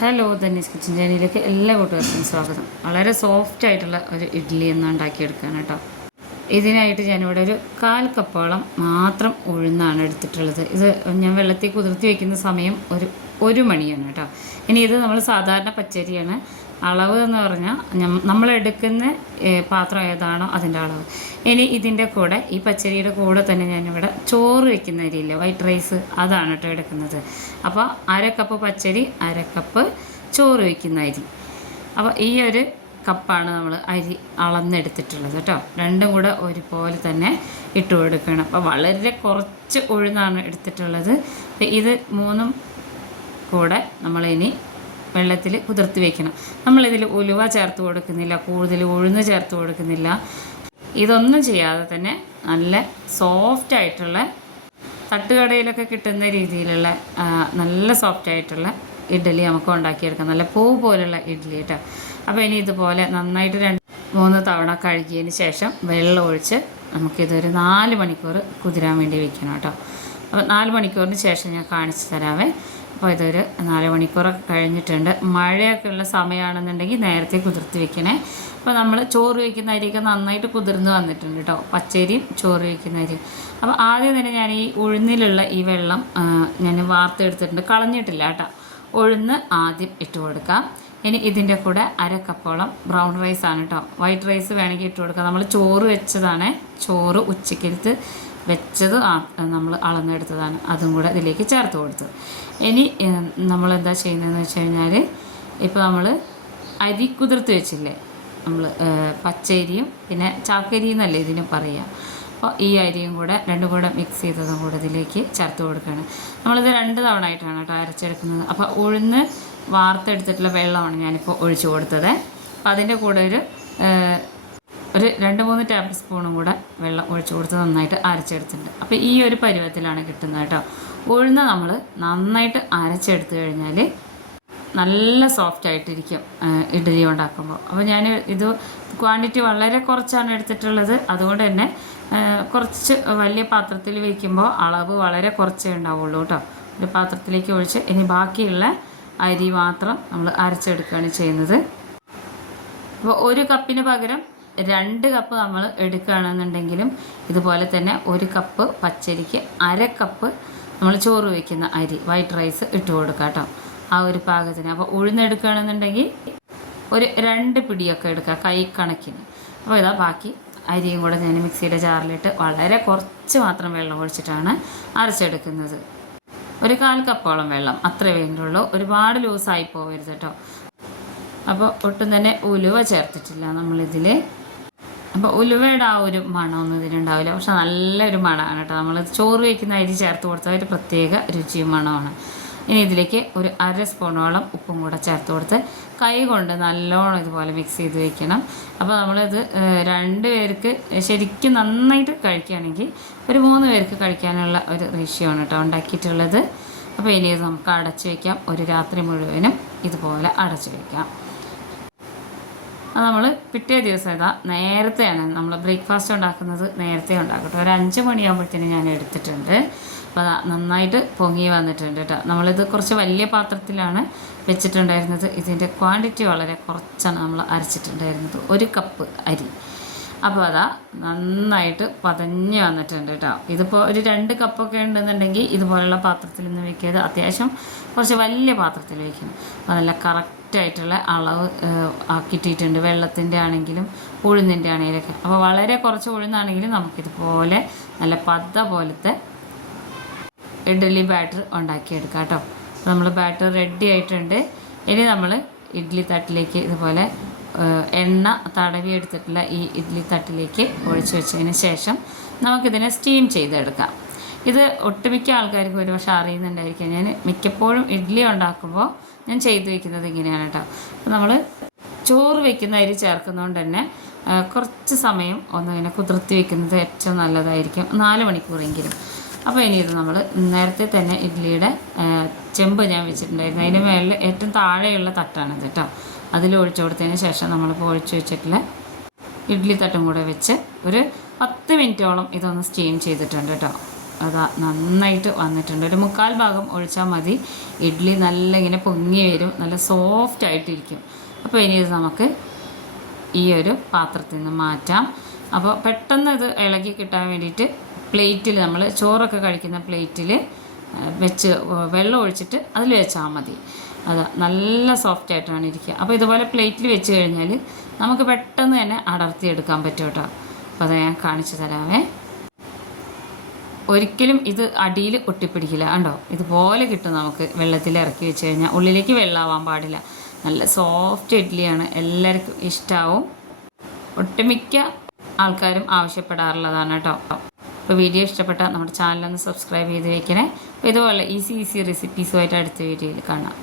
Hello ധന്യസ് kitchen ചാനലിലേക്ക് എല്ലാ കൂട്ടുകാർക്കും സ്വാഗതം. വളരെ സോഫ്റ്റ് ആയിട്ടുള്ള ഒരു ഇഡ്ഡലി എന്ന് ഉണ്ടാക്കിയെടുക്കാൻ കേട്ടോ. ഇതിനായിട്ട് ഞാനിവിടെ ഒരു കാൽ കപ്പോളം മാത്രം ഉഴുന്നാണ് എടുത്തിട്ടുള്ളത്. ഇത് ഞാൻ വെള്ളത്തിൽ കുതിർത്തി വയ്ക്കുന്ന സമയം ഒരു ഒരു മണിയാണ് കേട്ടോ. ഇനി ഇത് നമ്മൾ സാധാരണ പച്ചരിയാണ് അളവ് എന്ന് പറഞ്ഞാൽ നമ്മൾ എടുക്കുന്ന പാത്രം ഏതാണോ അതിന്റെ അളവ്. ഇനി ഇതിന്റെ കൂടെ ഈ പച്ചരിയുടെ കൂടെ തന്നെ ഞാനിവിടെ ചോറ് വെക്കുന്ന അരിയില്ല വൈറ്റ് റൈസ് അതാണ് കേട്ടോ എടുക്കുന്നത്. അപ്പോൾ അര കപ്പ് പച്ചരി അര കപ്പ് ചോറ് വയ്ക്കുന്ന അരി. അപ്പോൾ ഈ ഒരു കപ്പാണ് നമ്മൾ അരി അളന്നെടുത്തിട്ടുള്ളത് കേട്ടോ രണ്ടും കൂടെ ഒരുപോലെ തന്നെ ഇട്ട് കൊടുക്കണം. അപ്പോൾ വളരെ കുറച്ച് ഉഴുന്നാണ് എടുത്തിട്ടുള്ളത്. ഇത് മൂന്നും കൂടെ നമ്മളിനി വെള്ളത്തിൽ കുതിർത്തി വെക്കണം. നമ്മളിതിൽ ഉലുവ ചേർത്ത് കൊടുക്കുന്നില്ല കൂടുതൽ ഉഴുന്ന് ചേർത്ത് കൊടുക്കുന്നില്ല. ഇതൊന്നും ചെയ്യാതെ തന്നെ നല്ല സോഫ്റ്റ് ആയിട്ടുള്ള തട്ടുകടയിലൊക്കെ കിട്ടുന്ന രീതിയിലുള്ള നല്ല സോഫ്റ്റ് ആയിട്ടുള്ള ഇഡ്ഡലി നമുക്ക് ഉണ്ടാക്കിയെടുക്കാം. നല്ല പൂ പോലുള്ള ഇഡ്ഡലി കേട്ടോ. അപ്പോൾ ഇനി ഇതുപോലെ നന്നായിട്ട് രണ്ട് മൂന്ന് തവണ കഴുകിയതിന് ശേഷം വെള്ളം ഒഴിച്ച് നമുക്കിതൊരു നാല് മണിക്കൂർ കുതിരാൻ വേണ്ടി വെക്കണം കേട്ടോ. അപ്പോൾ നാല് മണിക്കൂറിന് ശേഷം ഞാൻ കാണിച്ചു തരാവേ. അപ്പോൾ ഇതൊരു നാല് മണിക്കൂറൊക്കെ കഴിഞ്ഞിട്ടുണ്ട്. മഴയൊക്കെ ഉള്ള സമയമാണെന്നുണ്ടെങ്കിൽ നേരത്തെ കുതിർത്ത് വെക്കണേ. അപ്പോൾ നമ്മൾ ചോറ് വയ്ക്കുന്ന അരിയൊക്കെ നന്നായിട്ട് കുതിർന്ന് വന്നിട്ടുണ്ട് കേട്ടോ. പച്ചരിയും ചോറ് വയ്ക്കുന്ന അരിയും അപ്പോൾ ആദ്യം തന്നെ ഞാൻ ഈ ഉഴുന്നിലുള്ള ഈ വെള്ളം ഞാൻ വാർത്തെടുത്തിട്ടുണ്ട്. കളഞ്ഞിട്ടില്ല കേട്ടോ. ഉഴുന്ന് ആദ്യം ഇട്ട് കൊടുക്കാം. ഇനി ഇതിന്റെ കൂടെ അര കപ്പോളം ബ്രൗൺ റൈസാണ് കേട്ടോ. വൈറ്റ് റൈസ് വേണമെങ്കിൽ ഇട്ട് കൊടുക്കാം. നമ്മൾ ചോറ് വെച്ചതാണ്. ചോറ് ഉച്ചക്കലത്ത് വെച്ചത് നമ്മൾ അളന്നെടുത്തതാണ്. അതും കൂടെ ഇതിലേക്ക് ചേർത്ത് കൊടുത്തു. ഇനി നമ്മൾ എന്താ ചെയ്യുന്നതെന്ന് വെച്ച് കഴിഞ്ഞാൽ ഇപ്പോൾ നമ്മൾ അരി കുതിർത്ത് വെച്ചില്ലേ? നമ്മൾ പച്ചരിയും പിന്നെ ചാക്കരി എന്നല്ലേ ഇതിന് പറയുക. അപ്പോൾ ഈ അരിയും കൂടെ രണ്ടും കൂടെ മിക്സ് ചെയ്തതും കൂടെ ഇതിലേക്ക് ചേർത്ത് കൊടുക്കുകയാണ്. നമ്മളിത് രണ്ട് തവണ ആയിട്ടാണ് കേട്ടോ അരച്ചെടുക്കുന്നത്. അപ്പോൾ ഉഴുന്ന് വാർത്തെടുത്തിട്ടുള്ള വെള്ളമാണ് ഞാനിപ്പോൾ ഒഴിച്ചു കൊടുത്തത്. അപ്പോൾ അതിന്റെ കൂടെ ഒരു ഒരു രണ്ട് മൂന്ന് ടേബിൾ സ്പൂണും കൂടെ വെള്ളം ഒഴിച്ചു കൊടുത്ത് നന്നായിട്ട് അരച്ചെടുത്തിട്ടുണ്ട്. അപ്പോൾ ഈ ഒരു പരുവത്തിലാണ് കിട്ടുന്നത് കേട്ടോ. ഉഴുന്ന് നമ്മൾ നന്നായിട്ട് അരച്ചെടുത്ത് കഴിഞ്ഞാൽ നല്ല സോഫ്റ്റ് ആയിട്ടിരിക്കും ഇഡ്ഡലി ഉണ്ടാക്കുമ്പോൾ അപ്പോൾ ഞാൻ ഇത് ക്വാണ്ടിറ്റി വളരെ കുറച്ചാണ് എടുത്തിട്ടുള്ളത്. അതുകൊണ്ട് തന്നെ കുറച്ച് വലിയ പാത്രത്തിൽ വയ്ക്കുമ്പോൾ അളവ് വളരെ കുറച്ചേ ഉണ്ടാവുള്ളൂ കേട്ടോ. ഒരു പാത്രത്തിലേക്ക് ഒഴിച്ച് ഇനി ബാക്കിയുള്ള അരി മാത്രം നമ്മൾ അരച്ചെടുക്കുകയാണ് ചെയ്യുന്നത്. അപ്പോൾ ഒരു കപ്പിന് പകരം രണ്ട് കപ്പ് നമ്മൾ എടുക്കുകയാണെന്നുണ്ടെങ്കിലും ഇതുപോലെ തന്നെ ഒരു കപ്പ് പച്ചരിക്ക് അര കപ്പ് നമ്മൾ ചോറ് വയ്ക്കുന്ന അരി വൈറ്റ് റൈസ് ഇട്ട് കൊടുക്കുക കേട്ടോ. ആ ഒരു പാകത്തിന്. അപ്പോൾ ഉഴുന്നെടുക്കുകയാണെന്നുണ്ടെങ്കിൽ ഒരു രണ്ട് പിടിയൊക്കെ എടുക്കുക കൈ കണക്കിന്. അപ്പോൾ ഇതാ ബാക്കി അരിയും കൂടെ ഞാൻ മിക്സിയുടെ ജാറിലിട്ട് വളരെ കുറച്ച് മാത്രം വെള്ളം ഒഴിച്ചിട്ടാണ് അരച്ചെടുക്കുന്നത്. ഒരു കാൽ കപ്പോളം വെള്ളം അത്രേ വേണ്ടുള്ളൂ. ഒരുപാട് ലൂസായി പോകരുത് കേട്ടോ. അപ്പോൾ ഒട്ടും തന്നെ ഉലുവ ചേർത്തിട്ടില്ല നമ്മളിതിൽ അപ്പോൾ ഉലുവയുടെ ആ ഒരു മണമൊന്നും ഇതിലുണ്ടാവില്ല പക്ഷെ നല്ലൊരു മണമാണ് കേട്ടോ. നമ്മൾ ചോറ് വയ്ക്കുന്ന അരി ചേർത്ത് കൊടുത്താൽ ഒരു പ്രത്യേക രുചിയും മണമാണ്. ഇനി ഇതിലേക്ക് ഒരു അര സ്പൂണോളം ഉപ്പും കൂടെ ചേർത്ത് കൊടുത്ത് കൈ കൊണ്ട് നല്ലോണം ഇതുപോലെ മിക്സ് ചെയ്ത് വെക്കണം. അപ്പോൾ നമ്മളിത് രണ്ട് പേർക്ക് ശരിക്കും നന്നായിട്ട് കഴിക്കുകയാണെങ്കിൽ ഒരു മൂന്ന് പേർക്ക് കഴിക്കാനുള്ള ഒരു റേഷ്യോ ആണ് കേട്ടോ ഉണ്ടാക്കിയിട്ടുള്ളത്. അപ്പോൾ ഇനി ഇത് നമുക്ക് അടച്ച് വയ്ക്കാം ഒരു രാത്രി മുഴുവനും ഇതുപോലെ അടച്ച് വയ്ക്കാം അത് നമ്മൾ പിറ്റേ ദിവസം ഇതാ നേരത്തെയാണ് നമ്മൾ ബ്രേക്ക്ഫാസ്റ്റ് ഉണ്ടാക്കുന്നത് നേരത്തെ ഉണ്ടാക്കട്ടെ. ഒരു അഞ്ച് മണിയാകുമ്പോഴത്തേനും ഞാൻ എടുത്തിട്ടുണ്ട്. അപ്പോൾ നന്നായിട്ട് പൊങ്ങി വന്നിട്ടുണ്ട് കേട്ടോ. നമ്മളിത് കുറച്ച് വലിയ പാത്രത്തിലാണ് വെച്ചിട്ടുണ്ടായിരുന്നത്. ഇതിന്റെ ക്വാണ്ടിറ്റി വളരെ കുറച്ചാണ് നമ്മൾ അരച്ചിട്ടുണ്ടായിരുന്നത്. ഒരു കപ്പ് അരി. അപ്പോൾ അതാ നന്നായിട്ട് പതഞ്ഞ് വന്നിട്ടുണ്ട് കേട്ടോ. ഇതിപ്പോൾ ഒരു രണ്ട് കപ്പൊക്കെ ഉണ്ടെന്നുണ്ടെങ്കിൽ ഇതുപോലുള്ള പാത്രത്തിൽ നിന്ന് വെക്കിയത് അത്യാവശ്യം കുറച്ച് വലിയ പാത്രത്തിൽ വെക്കണം. അപ്പോൾ നല്ല കറക്റ്റായിട്ടുള്ള അളവ് ആക്കിയിട്ടിട്ടുണ്ട് വെള്ളത്തിന്റെ ആണെങ്കിലും ഉഴുന്നിന്റെ ആണെങ്കിലൊക്കെ. അപ്പോൾ വളരെ കുറച്ച് ഉഴുന്നാണെങ്കിലും നമുക്കിതുപോലെ നല്ല പത പോലത്തെ ഇഡ്ഡലി ബാറ്റർ ഉണ്ടാക്കിയെടുക്കാം കേട്ടോ. നമ്മൾ ബാറ്റർ റെഡി ആയിട്ടുണ്ട്. ഇനി നമ്മൾ ഇഡ്ഡലി തട്ടിലേക്ക് ഇതുപോലെ എണ്ണ തടവി എടുത്തിട്ടുള്ള ഈ ഇഡ്ഡലി തട്ടിലേക്ക് ഒഴിച്ചു വെച്ചതിന് ശേഷം നമുക്കിതിനെ സ്റ്റീം ചെയ്തെടുക്കാം. ഇത് ഒട്ടുമിക്ക ആൾക്കാർക്കും ഒരുപക്ഷെ അറിയുന്നുണ്ടായിരിക്കും. ഞാൻ മിക്കപ്പോഴും ഇഡ്ഡലി ഉണ്ടാക്കുമ്പോൾ ഞാൻ ചെയ്തു വെക്കുന്നത് ഇങ്ങനെയാണ് കേട്ടോ. അപ്പോൾ നമ്മൾ ചോറ് വെക്കുന്ന അരി ചേർക്കുന്നതുകൊണ്ട് തന്നെ കുറച്ച് സമയം ഒന്ന് ഇങ്ങനെ കുതിർത്തി വെക്കുന്നത് ഏറ്റവും നല്ലതായിരിക്കും. നാല് മണിക്കൂറെങ്കിലും. അപ്പോൾ ഇനി ഇത് നമ്മൾ നേരത്തെ തന്നെ ഇഡ്ഡലിയുടെ ചെമ്പ് ഞാൻ വെച്ചിട്ടുണ്ടായിരുന്നു. അതിന്റെ മേളിൽ ഏറ്റവും താഴെയുള്ള തട്ടാണിത് കേട്ടോ. അതിൽ ഒഴിച്ചു കൊടുത്തതിന് ശേഷം നമ്മളിപ്പോൾ ഒഴിച്ചു വെച്ചിട്ടുള്ള ഇഡ്ഡലി തട്ടും കൂടെ വെച്ച് ഒരു പത്ത് മിനിറ്റോളം ഇതൊന്ന് സ്റ്റീം ചെയ്തിട്ടുണ്ട് കേട്ടോ. അതാ നന്നായിട്ട് വന്നിട്ടുണ്ട്. ഒരു മുക്കാൽ ഭാഗം ഒഴിച്ചാൽ മതി. ഇഡ്ഡലി നല്ല ഇങ്ങനെ പൊങ്ങി വരും. നല്ല സോഫ്റ്റ് ആയിട്ടിരിക്കും. അപ്പോൾ ഇനി ഇത് നമുക്ക് ഈ ഒരു പാത്രത്തിൽ നിന്ന് മാറ്റാം. അപ്പോൾ പെട്ടെന്ന് ഇത് ഇളകി കിട്ടാൻ വേണ്ടിയിട്ട് പ്ലേറ്റിൽ നമ്മൾ ചോറൊക്കെ കഴിക്കുന്ന പ്ലേറ്റിൽ വെച്ച് വെള്ളം ഒഴിച്ചിട്ട് അതിൽ വെച്ചാൽ മതി. അത് നല്ല സോഫ്റ്റ് ആയിട്ടാണ് ഇരിക്കുക. അപ്പോൾ ഇതുപോലെ പ്ലേറ്റിൽ വെച്ച് കഴിഞ്ഞാൽ നമുക്ക് പെട്ടെന്ന് തന്നെ അടർത്തിയെടുക്കാൻ പറ്റും കേട്ടോ. അപ്പോൾ അത് ഞാൻ കാണിച്ചു തരാമേ ഒരിക്കലും ഇത് അടിയിൽ ഒട്ടിപ്പിടിക്കില്ല. കണ്ടോ? ഇതുപോലെ കിട്ടും നമുക്ക് വെള്ളത്തിൽ ഇറക്കി വെച്ച് കഴിഞ്ഞാൽ. ഉള്ളിലേക്ക് വെള്ളമാവാൻ പാടില്ല. നല്ല സോഫ്റ്റ് ഇഡ്ഡലിയാണ് എല്ലാവർക്കും ഇഷ്ടമാവും ഒട്ടുമിക്ക ആൾക്കാരും ആവശ്യപ്പെടാറുള്ളതാണ് കേട്ടോ. അപ്പോൾ വീഡിയോ ഇഷ്ടപ്പെട്ടാൽ നമ്മുടെ ചാനലൊന്ന് സബ്സ്ക്രൈബ് ചെയ്ത് വയ്ക്കണേ അപ്പോൾ ഇതുപോലെ ഈസി ഈസി റെസിപ്പീസുമായിട്ട് അടുത്ത വീഡിയോയിൽ കാണാം.